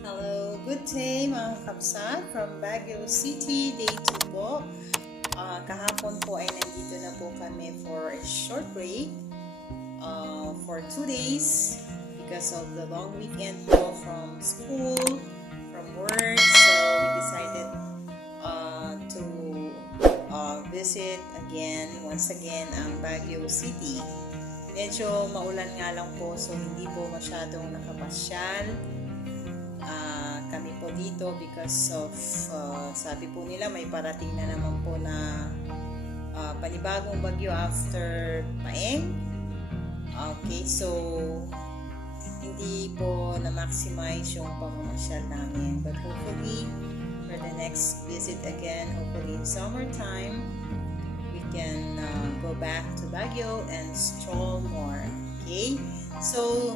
Hello, good day mga kapsat from Baguio City, day 2 po. Kahapon po ay nandito na po kami for a short break for 2 days because of the long weekend po from school, from work. So we decided to visit once again ang Baguio City. Medyo maulan nga lang po, so hindi po masyadong nakapasyal kami po dito because of sabi po nila may parating na naman po na panibagong bagyo after Paeng. Okay, so hindi po na-maximize yung pamamasyal namin, but hopefully for the next visit again, hopefully in summertime we can go back to Baguio and stroll more. Okay, so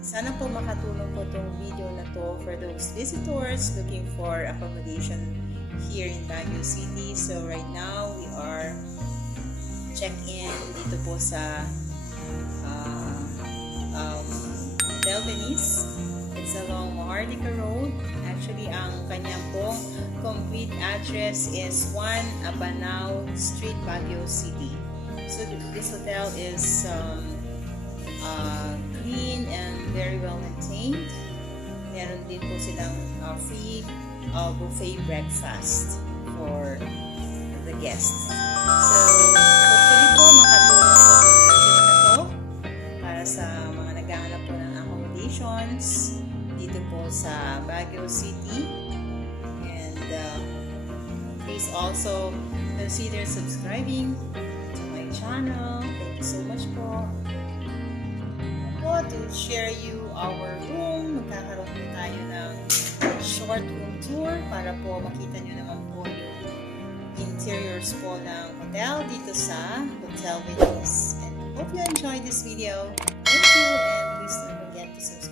sana po makatulong po itong video na to for those visitors looking for accommodation here in Baguio City. So right now, we are check-in dito po sa Hotel Venice. It's along Maharlika Road. Actually, ang kanyang pong complete address is 1 Abanao Street, Baguio City. So this hotel is clean and very well maintained. Meron din po silang free buffet breakfast for the guests. So, hopefully po makatulong po yung video na to para sa mga naghahanap po ng accommodations dito po sa Baguio City. And please also consider subscribing to my channel. Thank you so much po. To share you our room. Magkakaroon po tayo ng short room tour para po makita nyo naman po yung interiors po ng hotel dito sa Hotel Venice. And hope you enjoyed this video. Thank you, and please don't forget to subscribe.